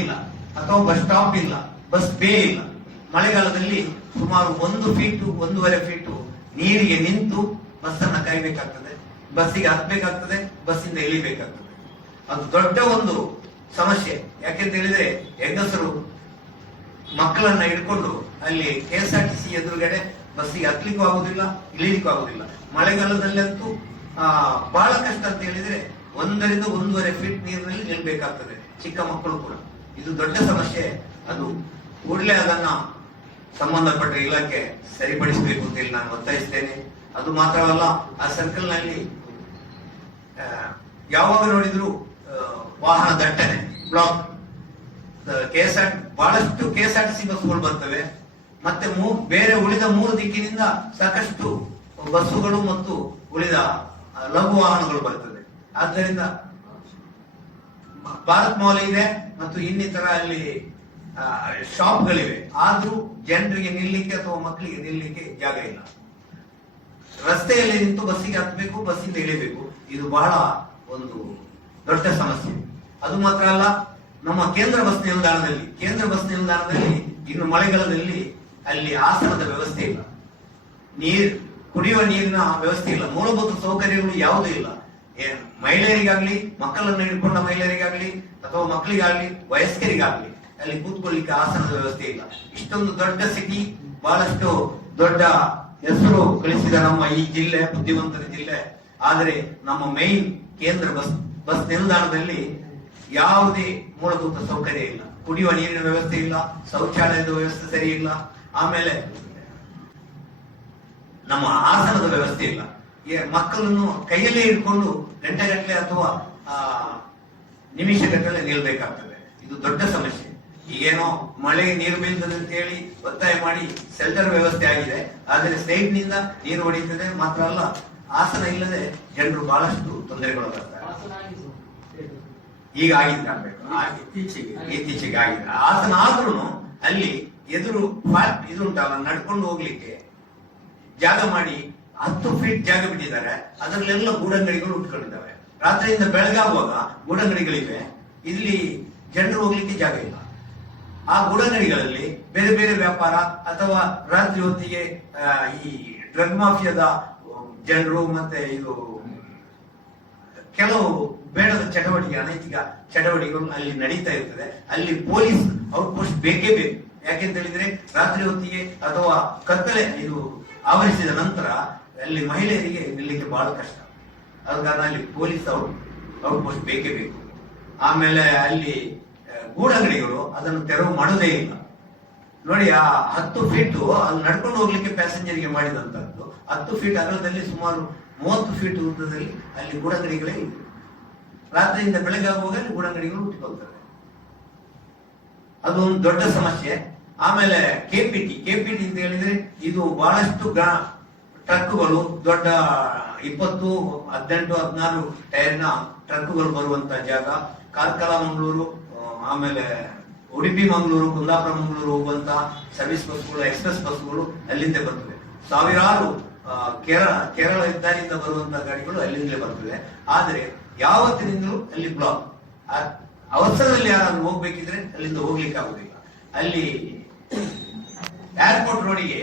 ಇಲ್ಲ ಅಥವಾ bus stop ಇಲ್ಲ, ಬಸ್ ಬೇ ಇಲ್ಲ. ಮಳೆಗಾಲದಲ್ಲಿ ಸುಮಾರು 1 ಫೀಟ್ 1.5 ಫೀಟ್ ನೀರಿಗೆ ನಿಂತು ಬಸ್ ಅನ್ನ ಕಾಯಬೇಕಾಗ್ತದೆ, ಬಸ್ಸಿಗೆ ಹತ್ಬೇಕಾಗ್ತದೆ, ಬಸ್ಸಿಂದ ಇಳಿಬೇಕಾಗ್ತದೆ. ಅದು ದೊಡ್ಡ ಒಂದು ಸಮಸ್ಯೆ. ಯಾಕೆಂತ ಹೇಳಿದ್ರೆ ಹೆಂಗಸರು ಮಕ್ಕಳನ್ನ ಹಿಡ್ಕೊಂಡು ಅಲ್ಲಿ KSRTC ಎದುರುಗಡೆ ಬಸ್ಸಿಗೆ ಹತ್ಲಿಕ್ಕೂ ಆಗುದಿಲ್ಲ, ಇಳಿಲಿಕ್ಕೂ ಆಗುದಿಲ್ಲ. ಮಳೆಗಾಲದಲ್ಲಂತೂ ಬಹಳ ಕಷ್ಟ ಅಂತ ಹೇಳಿದ್ರೆ 1 ರಿಂದ 1.5 ಫೀಟ್ ನೀರಿನಲ್ಲಿ ನಿಲ್ಬೇಕಾಗ್ತದೆ, ಚಿಕ್ಕ ಮಕ್ಕಳು ಕೂಡ. ಇದು ದೊಡ್ಡ ಸಮಸ್ಯೆ. ಅದು ಕೂಡಲೇ ಅದನ್ನ ಸಂಬಂಧಪಟ್ಟ ಇಲಾಖೆ ಸರಿಪಡಿಸಬೇಕು ಅಂತ ಹೇಳಿ ನಾನು ಒತ್ತಾಯಿಸ್ತೇನೆ. ಅದು ಮಾತ್ರವಲ್ಲ, ಆ ಸರ್ಕಲ್ ನಲ್ಲಿ ಯಾವಾಗ ನೋಡಿದ್ರು ವಾಹನ ದಟ್ಟಣೆ, ಬ್ಲಾಕ್. ಬಹಳಷ್ಟು KSRTC ಬಸ್ಗಳು ಬರ್ತವೆ, ಮತ್ತೆ ಬೇರೆ ಉಳಿದ 3 ದಿಕ್ಕಿನಿಂದ ಸಾಕಷ್ಟು ಬಸ್ಸುಗಳು ಮತ್ತು ಉಳಿದ ಲಘು ವಾಹನಗಳು ಬರ್ತದೆ. ಆದ್ದರಿಂದ ಭಾರತ್ ಮಾಲ್ ಇದೆ ಮತ್ತು ಇನ್ನಿತರ ಅಲ್ಲಿ ಶಾಪ್ಗಳಿವೆ, ಆದ್ರೂ ಜನರಿಗೆ ನಿಲ್ಲಿಕ್ಕೆ ಅಥವಾ ಮಕ್ಕಳಿಗೆ ನಿಲ್ಲಿಕ್ಕೆ ಜಾಗ ಇಲ್ಲ. ರಸ್ತೆಯಲ್ಲಿ ನಿಂತು ಬಸ್ಸಿಗೆ ಹತ್ತಬೇಕು, ಬಸ್ಸಿಂದ ಇಳಿಬೇಕು. ಇದು ಬಹಳ ಒಂದು ದೊಡ್ಡ ಸಮಸ್ಯೆ. ಅದು ಮಾತ್ರ ಅಲ್ಲ, ನಮ್ಮ ಕೇಂದ್ರ ಬಸ್ ನಿಲ್ದಾಣದಲ್ಲಿ ಇನ್ನು ಮಳೆಗಾಲದಲ್ಲಿ ಅಲ್ಲಿ ಆಸನದ ವ್ಯವಸ್ಥೆ ಇಲ್ಲ, ಕುಡಿಯುವ ನೀರಿನ ವ್ಯವಸ್ಥೆ ಇಲ್ಲ, ಮೂಲಭೂತ ಸೌಕರ್ಯಗಳು ಯಾವುದೂ ಇಲ್ಲ. ಮಹಿಳೆಯರಿಗಾಗ್ಲಿ, ಮಕ್ಕಳನ್ನು ಹಿಡ್ಕೊಂಡ ಮಹಿಳೆಯರಿಗಾಗ್ಲಿ ಅಥವಾ ಮಕ್ಕಳಿಗಾಗ್ಲಿ, ವಯಸ್ಕರಿಗಾಗ್ಲಿ ಅಲ್ಲಿ ಕೂತ್ಕೊಳ್ಳಿಕ್ಕೆ ಆಸನದ ವ್ಯವಸ್ಥೆ ಇಲ್ಲ. ಇಷ್ಟೊಂದು ದೊಡ್ಡ ಸಿಟಿ, ಬಹಳಷ್ಟು ದೊಡ್ಡ ಹೆಸರು ಗಳಿಸಿದ ನಮ್ಮ ಈ ಜಿಲ್ಲೆ ಬುದ್ಧಿವಂತರ ಜಿಲ್ಲೆ. ಆದರೆ ನಮ್ಮ ಮೈನ್ ಕೇಂದ್ರ ಬಸ್ ನಿಲ್ದಾಣದಲ್ಲಿ ಯಾವುದೇ ಮೂಲಭೂತ ಸೌಕರ್ಯ ಇಲ್ಲ, ಕುಡಿಯುವ ನೀರಿನ ವ್ಯವಸ್ಥೆ ಇಲ್ಲ, ಶೌಚಾಲಯದ ವ್ಯವಸ್ಥೆ ಸರಿ ಇಲ್ಲ, ಆಮೇಲೆ ನಮ್ಮ ಆಸನದ ವ್ಯವಸ್ಥೆ ಇಲ್ಲ. ಮಕ್ಕಳನ್ನು ಕೈಯಲ್ಲೇ ಇಟ್ಕೊಂಡು ಗಂಟೆಗಟ್ಟಲೆ ಅಥವಾ ನಿಮಿಷಗಟ್ಟಲೆ ನಿಲ್ಬೇಕಾಗ್ತದೆ. ಇದು ದೊಡ್ಡ ಸಮಸ್ಯೆ. ಈಗೇನೋ ಮಳೆಗೆ ನೀರು ಬೀಳ್ತದೆ ಅಂತ ಹೇಳಿ ಒತ್ತಾಯ ಮಾಡಿ ಶೆಲ್ಟರ್ ವ್ಯವಸ್ಥೆ ಆಗಿದೆ, ಆದರೆ ಸೈಡ್ ನಿಂದ ನೀರು ಹೊಡೆಯುತ್ತದೆ. ಮಾತ್ರ ಅಲ್ಲ, ಆಸನ ಇಲ್ಲದೆ ಜನರು ಬಹಳಷ್ಟು ತೊಂದರೆಗೊಳಗಾಗ್ತಾರೆ. ಈಗ ಆಗಿದ್ದಾಗಬೇಕು, ಇತ್ತೀಚೆಗೆ ಆಗಿದೆ. ಆಸನ ಆದ್ರೂ ಅಲ್ಲಿ ಎದುರು ಇದು ಉಂಟಲ್ಲ, ನಡ್ಕೊಂಡು ಹೋಗ್ಲಿಕ್ಕೆ ಜಾಗ ಮಾಡಿ 10 ಫೀಟ್ ಜಾಗ ಬಿಟ್ಟಿದ್ದಾರೆ. ಅದರಲ್ಲೆಲ್ಲ ಗೂಡಂಗಡಿಗಳು ಉಟ್ಕೊಂಡಿದ್ದಾವೆ. ರಾತ್ರಿಯಿಂದ ಬೆಳಗಾಗುವಾಗ ಗೂಡಂಗಡಿಗಳಿವೆ, ಇಲ್ಲಿ ಜನರು ಹೋಗ್ಲಿಕ್ಕೆ ಜಾಗ ಇಲ್ಲ. ಆ ಗೂಡಂಗಡಿಗಳಲ್ಲಿ ಬೇರೆ ಬೇರೆ ವ್ಯಾಪಾರ ಅಥವಾ ರಾತ್ರಿ ಹೊತ್ತಿಗೆ ಈ ಡ್ರಗ್ ಮಾಫಿಯಾದ ಜನರು ಮತ್ತೆ ಇದು ಕೆಲವು ಬೇಡದ ಚಟುವಟಿಕೆ, ಅನೈತಿಕ ಚಟುವಟಿಕೆಗಳು ಅಲ್ಲಿ ನಡೀತಾ ಇರ್ತದೆ. ಅಲ್ಲಿ ಪೊಲೀಸ್ ಔಟ್ಪೋಸ್ಟ್ ಬೇಕೇ ಬೇಕು. ಯಾಕೆಂತ ಹೇಳಿದ್ರೆ ರಾತ್ರಿ ಹೊತ್ತಿಗೆ ಅಥವಾ ಕತ್ತಲೆ ಇದು ಆವರಿಸಿದ ನಂತರ ಅಲ್ಲಿ ಮಹಿಳೆಯರಿಗೆ ನಿಲ್ಲಕ್ಕೆ ಬಹಳ ಕಷ್ಟ. ಆದ ಕಾರಣ ಅಲ್ಲಿ ಪೊಲೀಸ್ ಔಟ್ಪೋಸ್ಟ್ ಬೇಕೇ ಬೇಕು. ಆಮೇಲೆ ಅಲ್ಲಿ ಗೂಡಂಗಡಿಗಳು ಅದನ್ನು ತೆರವು ಮಾಡೋದೇ ಇಲ್ಲ. ನೋಡಿ, ಆ 10 ಫೀಟ್ ಅಲ್ಲಿ ನಡ್ಕೊಂಡು ಹೋಗ್ಲಿಕ್ಕೆ ಪ್ಯಾಸೆಂಜರ್ಗೆ ಮಾಡಿದಂತದ್ದು 10 ಫೀಟ್ ಅಗಲದಲ್ಲಿ ಸುಮಾರು 30 ಫೀಟ್ ಉದ್ದದಲ್ಲಿ ಅಲ್ಲಿ ಗೂಡಂಗಡಿಗಳೇ ಇದೆ. ರಾತ್ರಿಯಿಂದ ಬೆಳಗ್ಗೆ ಆಗುವಾಗ ಅಲ್ಲಿ ಗೂಡಂಗಡಿಗಳು ಹುಟ್ಟಿಕೊಳ್ತವೆ. ಅದು ಒಂದು ದೊಡ್ಡ ಸಮಸ್ಯೆ. ಆಮೇಲೆ ಕೆಪಿಟಿ ಅಂತ ಹೇಳಿದ್ರೆ ಇದು ಬಹಳಷ್ಟು ಟ್ರಕ್ಗಳು, ದೊಡ್ಡ 20, 18, 16 ಟೈರ್ನ ಟ್ರಕ್ಗಳು ಬರುವಂತ ಜಾಗ. ಕಾರ್ಕಳ ಮಂಗಳೂರು, ಆಮೇಲೆ ಉಡುಪಿ ಮಂಗಳೂರು, ಕುಂದಾಪುರ ಮಂಗಳೂರು ಹೋಗುವಂತ ಸರ್ವಿಸ್ ಬಸ್ಗಳು, ಎಕ್ಸ್ಪ್ರೆಸ್ ಬಸ್ಗಳು ಅಲ್ಲಿಂದ ಬರ್ತವೆ. ಸಾವಿರಾರು ಕೇರಳ ಹೆದ್ದಾರಿಯಿಂದ ಬರುವಂತ ಗಾಡಿಗಳು ಅಲ್ಲಿಂದಲೇ ಬರ್ತವೆ. ಆದ್ರೆ ಯಾವತ್ತಿನಿಂದಲೂ ಅಲ್ಲಿ ಬ್ಲಾಕ್. ಅವಸರದಲ್ಲಿ ಯಾರಾದ್ರೂ ಹೋಗ್ಬೇಕಿದ್ರೆ ಅಲ್ಲಿಂದ ಹೋಗ್ಲಿಕ್ಕೆ ಆಗುದಿಲ್ಲ. ಅಲ್ಲಿ ಏರ್ಪೋರ್ಟ್ ರೋಡಿಗೆ,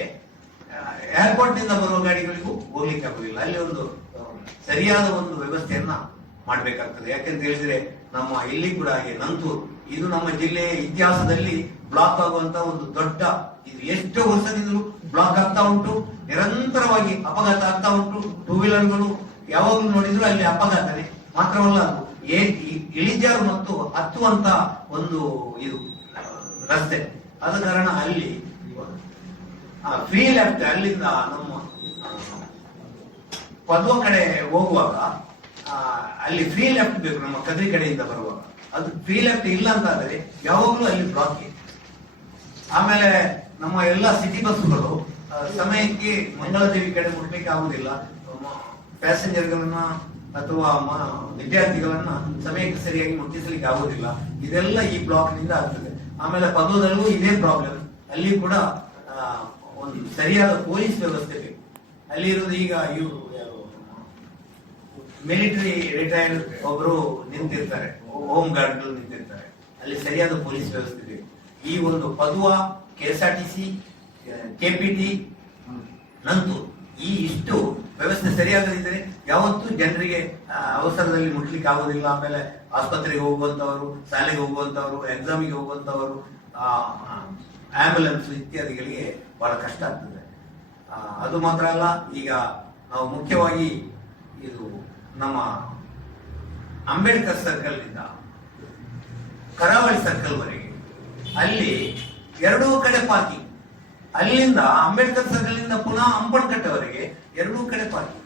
ಏರ್ಪೋರ್ಟ್ ನಿಂದ ಬರುವ ಗಾಡಿಗಳಿಗೂ ಹೋಗ್ಲಿಕ್ಕೆ ಆಗುದಿಲ್ಲ. ಅಲ್ಲಿ ಒಂದು ಸರಿಯಾದ ಒಂದು ವ್ಯವಸ್ಥೆಯನ್ನ ಮಾಡ್ಬೇಕಾಗ್ತದೆ. ಯಾಕೆಂತ ಹೇಳಿದ್ರೆ ನಮ್ಮ ಇಲ್ಲಿ ಕೂಡ ಹಾಗೆ ನಂತೂರು, ಇದು ನಮ್ಮ ಜಿಲ್ಲೆಯ ಇತಿಹಾಸದಲ್ಲಿ ಬ್ಲಾಕ್ ಆಗುವಂತ ಒಂದು ದೊಡ್ಡ, ಇದು ಎಷ್ಟು ವರ್ಷದಿಂದಲೂ ಬ್ಲಾಕ್ ಆಗ್ತಾ ಉಂಟು. ನಿರಂತರವಾಗಿ ಅಪಘಾತ ಆಗ್ತಾ ಉಂಟು. 2 ವೀಲರ್ಗಳು ಯಾವಾಗಲೂ ನೋಡಿದ್ರು ಅಲ್ಲಿ ಅಪಘಾತನೇ. ಮಾತ್ರವಲ್ಲ, ಅದು ಇಳಿಜಾರು ಮತ್ತು ಹತ್ತುವಂತ ಒಂದು ಇದು ರಸ್ತೆ. ಆದ ಕಾರಣ ಅಲ್ಲಿ ಫ್ರೀ ಲೆಫ್ಟ್, ಅಲ್ಲಿಂದ ನಮ್ಮ ಪದ್ವ ಕಡೆ ಹೋಗುವಾಗ ಅಲ್ಲಿ ಫ್ರೀ ಲೆಫ್ಟ್ ಬೇಕು, ನಮ್ಮ ಕದ್ರಿ ಕಡೆಯಿಂದ ಬರುವಾಗ. ಅದು ಫ್ರೀ ಲೆಫ್ಟ್ ಇಲ್ಲ ಅಂತಾದ್ರೆ ಯಾವಾಗ್ಲೂ ಅಲ್ಲಿ ಬ್ಲಾಕ್ ಇದೆ. ಆಮೇಲೆ ನಮ್ಮ ಎಲ್ಲ ಸಿಟಿ ಬಸ್ಸುಗಳು ಸಮಯಕ್ಕೆ ಮಂಗಳದೇವಿ ಕಡೆ ಮುಟ್ಲಿಕ್ಕೆ ಆಗುದಿಲ್ಲ. ಪ್ಯಾಸೆಂಜರ್ಗಳನ್ನ ಅಥವಾ ವಿದ್ಯಾರ್ಥಿಗಳನ್ನ ಸಮಯಕ್ಕೆ ಸರಿಯಾಗಿ ಮುಟ್ಟಿಸಲಿಕ್ಕೆ ಆಗುದಿಲ್ಲ. ಇದೆಲ್ಲ ಈ ಬ್ಲಾಕ್ ನಿಂದ ಆಗ್ತದೆ. ಆಮೇಲೆ ಪದದಲ್ಲೂ ಇದೇ ಪ್ರಾಬ್ಲಮ್. ಅಲ್ಲಿ ಕೂಡ ಒಂದು ಸರಿಯಾದ ಪೊಲೀಸ್ ವ್ಯವಸ್ಥೆ ಬೇಕು. ಅಲ್ಲಿ ಇರುವುದು ಈಗ ಇವರು ಮಿಲಿಟರಿ ರಿಟೈರ್ಡ್ ಒಬ್ರು ನಿಂತಿರ್ತಾರೆ, ಹೋಮ್ ಗಾರ್ಡ್ ನಿಂತಿರ್ತಾರೆ. ಅಲ್ಲಿ ಸರಿಯಾದ ಪೊಲೀಸ್ ವ್ಯವಸ್ಥೆ ಬೇಕು. ಈ ಒಂದು ಪದುವ, KSRTC, KPT, ನಂತು ಈ ಇಷ್ಟು ವ್ಯವಸ್ಥೆ ಸರಿಯಾಗದಿದ್ದರೆ ಯಾವತ್ತೂ ಜನರಿಗೆ ಅವಸರದಲ್ಲಿ ಮುಟ್ಲಿಕ್ಕೆ ಆಗೋದಿಲ್ಲ. ಆಮೇಲೆ ಆಸ್ಪತ್ರೆಗೆ ಹೋಗುವಂತವರು, ಶಾಲೆಗೆ ಹೋಗುವಂತವರು, ಎಕ್ಸಾಮಿಗೆ ಹೋಗುವಂತವರು, ಆಂಬ್ಯುಲೆನ್ಸ್ ಇತ್ಯಾದಿಗಳಿಗೆ ಬಹಳ ಕಷ್ಟ ಆಗ್ತದೆ. ಅದು ಮಾತ್ರ ಅಲ್ಲ, ಈಗ ನಾವು ಮುಖ್ಯವಾಗಿ ಇದು ನಮ್ಮ ಅಂಬೇಡ್ಕರ್ ಸರ್ಕಲ್ ನಿಂದ ಕರಾವಳಿ ಸರ್ಕಲ್ ವರೆಗೆ ಅಲ್ಲಿ ಎರಡೂ ಕಡೆ ಪಾರ್ಕಿಂಗ್. ಅಲ್ಲಿಂದ ಅಂಬೇಡ್ಕರ್ ಸರ್ಕಲ್ ಇಂದ ಪುನಃ ಅಂಬಡ್ಕಟ್ಟೆವರೆಗೆ ಎರಡೂ ಕಡೆ ಪಾರ್ಕಿಂಗ್,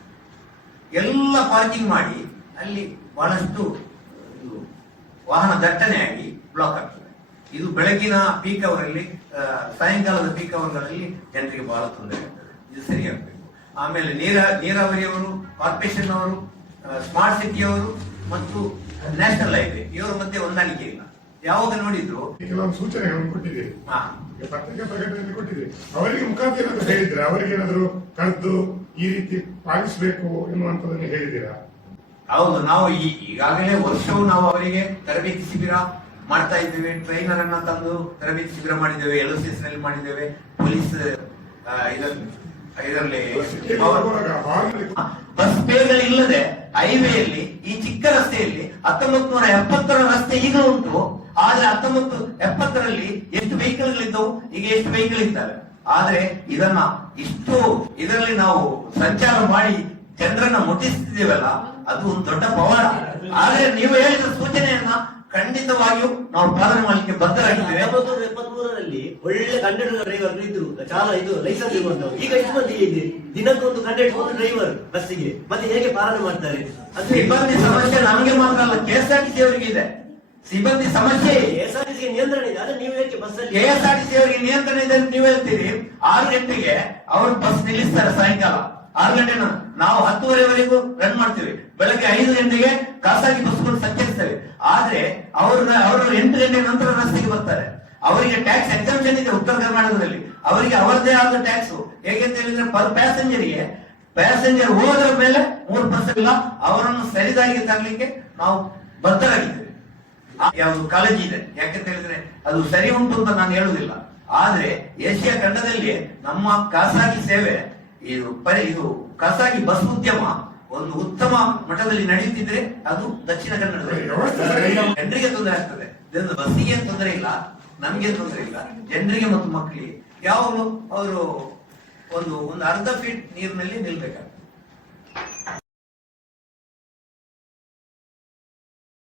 ಎಲ್ಲ ಪಾರ್ಕಿಂಗ್ ಮಾಡಿ ಅಲ್ಲಿ ಬಹಳಷ್ಟು ವಾಹನ ದಟ್ಟಣೆಯಾಗಿ ಬ್ಲಾಕ್ ಆಗ್ತದೆ. ಇದು ಬೆಳಗಿನ ಪೀಕ್ ಅವರಲ್ಲಿ, ಸಾಯಂಕಾಲದ ಪೀಕ್ ಅವರ್ಗಳಲ್ಲಿ ಜನರಿಗೆ ಬಹಳ ತೊಂದರೆ ಆಗ್ತದೆ. ಇದು ಸರಿಯಾಗಬೇಕು. ಆಮೇಲೆ ನೀರಾವರಿಯವರು, ಕಾರ್ಪೊರೇಷನ್ ಅವರು, ಸ್ಮಾರ್ಟ್ ಸಿಟಿಯವರು ಮತ್ತು ನ್ಯಾಷನಲ್ ಹೈವೇ ಇವರ ಮಧ್ಯೆ ಹೊಂದಾಣಿಕೆ ಇಲ್ಲ. ಯಾವಾಗ ನೋಡಿದ್ರು ಕೆಲವೊಂದು ಸೂಚನೆಗಳನ್ನು ಕೊಟ್ಟಿದ್ದೀರಿ, ಪತ್ರಿಕಾ ಪ್ರಕಟಣೆಯಲ್ಲಿ ಕೊಟ್ಟಿದ್ದೀರಿ. ಅವರಿಗೆ ಮುಖಾಂತರ ಏನಾದ್ರು ಹೇಳಿದ್ರೆ, ಅವರಿಗೆ ಏನಾದ್ರು ಕಳೆದು ಈ ರೀತಿ ಪಾಲಿಸಬೇಕು ಎನ್ನುವಂಥದ್ದನ್ನು ಹೇಳಿದ್ದೀರಾ? ಹೌದು, ನಾವು ಈಗಾಗಲೇ ವರ್ಷವೂ ನಾವು ಅವರಿಗೆ ತರಬೇತಿ ಶಿಬಿರ ಮಾಡ್ತಾ ಇದ್ದೇವೆ. ಟ್ರೈನರ್ ಅನ್ನ ತಂದು ತರಬೇತಿ ಶಿಬಿರ ಮಾಡಿದ್ದೇವೆ, LOCS ನಲ್ಲಿ ಮಾಡಿದ್ದೇವೆ. ಪೊಲೀಸ್ ಇದರಲ್ಲಿ ಬಸ್ ಬೇಗಳಿಲ್ಲದೆ ಹೈವೇಯಲ್ಲಿ, ಈ ಚಿಕ್ಕ ರಸ್ತೆಯಲ್ಲಿ 1970ರ ರಸ್ತೆ ಈಗ ಉಂಟು. ಆದ್ರೆ 1970ರಲ್ಲಿ ಎಷ್ಟು ವೆಹಿಕಲ್ಗಳಿದ್ದವು, ಈಗ ಎಷ್ಟು ವೆಹಿಕಲ್ ಇದ್ದಾವೆ. ಆದ್ರೆ ಇದರಲ್ಲಿ ನಾವು ಸಂಚಾರ ಮಾಡಿ ಜನರನ್ನ ಮುಟ್ಟಿಸ್ತಿದ್ದೇವಲ್ಲ, ಅದು ಒಂದು ದೊಡ್ಡ ಪವಾಡ. ಆದ್ರೆ ನೀವು ಹೇಳಿದ ಸೂಚನೆಯನ್ನ ಖಂಡಿತವಾಗಿಯೂ ನಾವು ಪಾಲನೆ ಮಾಡಲಿಕ್ಕೆ ಬದ್ಧರಾಗಿದ್ದೇವೆ. 1973ರಲ್ಲಿ ಒಳ್ಳೆ ಕಂಡಕ್ಟರ್ ಡ್ರೈವರ್ ಇದ್ರು, ಇದು ಲೈಸೆನ್ಸ್ ಇರುವಂತವ್ರು. ಈಗ ಎಷ್ಟು ಮಂದಿ ಇದೆ? ದಿನಕ್ಕೊಂದು ಕಂಡಕ್ಟರ್, ಒಂದು ಡ್ರೈವರ್ ಬಸ್ಸಿಗೆ. ಮತ್ತೆ ಹೇಗೆ ಪಾಲನೆ ಮಾಡ್ತಾರೆ? ಸಿಬ್ಬಂದಿ ಸಮಸ್ಯೆ ನಮಗೆ ಮಾತ್ರ ಅಲ್ಲ, KSRTC ಅವರಿಗೆ ಇದೆ ಸಿಬ್ಬಂದಿ ಸಮಸ್ಯೆ. KSRTC ನಿಯಂತ್ರಣ ಇದೆ, ಆದ್ರೆ ನೀವು ಹೇಗೆ ಬಸ್ಸಲ್ಲಿ? KSRTC ಅವರಿಗೆ ನಿಯಂತ್ರಣ ಇದೆ ಅಂತ ನೀವು ಹೇಳ್ತೀರಿ. 6 ಗಂಟೆಗೆ ಅವರು ಬಸ್ ನಿಲ್ಲಿಸ್ತಾರೆ, ಸಾಯಂಕಾಲ 6 ಗಂಟೆ. ನಾವು 10:30ವರೆಗೂ ರನ್ ಮಾಡ್ತೀವಿ. ಬೆಳಗ್ಗೆ 5 ಗಂಟೆಗೆ ಖಾಸಗಿ ಬಸ್ಗಳು ಸಂಚರಿಸ್ತವೆ. ಆದ್ರೆ ಅವರು 8 ಗಂಟೆ ನಂತರ ರಸ್ತೆಗೆ ಬರ್ತಾರೆ. ಅವರಿಗೆ ಟ್ಯಾಕ್ಸ್ ಎಕ್ಸಾಮ್ಷನ್ ಇದೆ ಉತ್ತರ ಕರ್ನಾಟಕದಲ್ಲಿ. ಅವರಿಗೆ ಅವರದೇ ಆದ ಟ್ಯಾಕ್ಸ್. ಹೇಗೆಂತ ಹೇಳಿದ್ರೆ, ಪರ್ ಪ್ಯಾಸೆಂಜರ್ ಹೋದ್ರ ಮೇಲೆ 3% ಇಲ್ಲ. ಅವರನ್ನು ಸರಿದಾರಿಗೆ ತರಲಿಕ್ಕೆ ನಾವು ಬದ್ಧರಾಗಿದ್ದೇವೆ. ಯಾವುದು ಕಾಳಜಿ ಇದೆ, ಯಾಕಂತ ಹೇಳಿದ್ರೆ ಅದು ಸರಿ ಉಂಟು ಅಂತ ನಾನು ಹೇಳುವುದಿಲ್ಲ. ಆದ್ರೆ ಏಷ್ಯಾ ಖಂಡದಲ್ಲಿ ನಮ್ಮ ಖಾಸಗಿ ಸೇವೆ, ಇದು ಖಾಸಗಿ ಬಸ್ ಉದ್ಯಮ ಒಂದು ಉತ್ತಮ ಮಟ್ಟದಲ್ಲಿ ನಡೆಯುತ್ತಿದ್ರೆ ಅದು ದಕ್ಷಿಣ ಕನ್ನಡದಲ್ಲಿ. ಜನರಿಗೆ ತೊಂದರೆ ಆಗ್ತದೆ, ಬಸ್ಸಿಗೆ ತೊಂದರೆ ಇಲ್ಲ, ನಮ್ಗೆ ತೊಂದರೆ ಇಲ್ಲ, ಜನರಿಗೆ ಮತ್ತು ಮಕ್ಕಳಿಗೆ. ಯಾವಾಗಲೂ ಅವರು ಒಂದು ಅರ್ಧ ಫೀಟ್ ನೀರಿನಲ್ಲಿ ನಿಲ್ಬೇಕಾಗ್ತದೆ.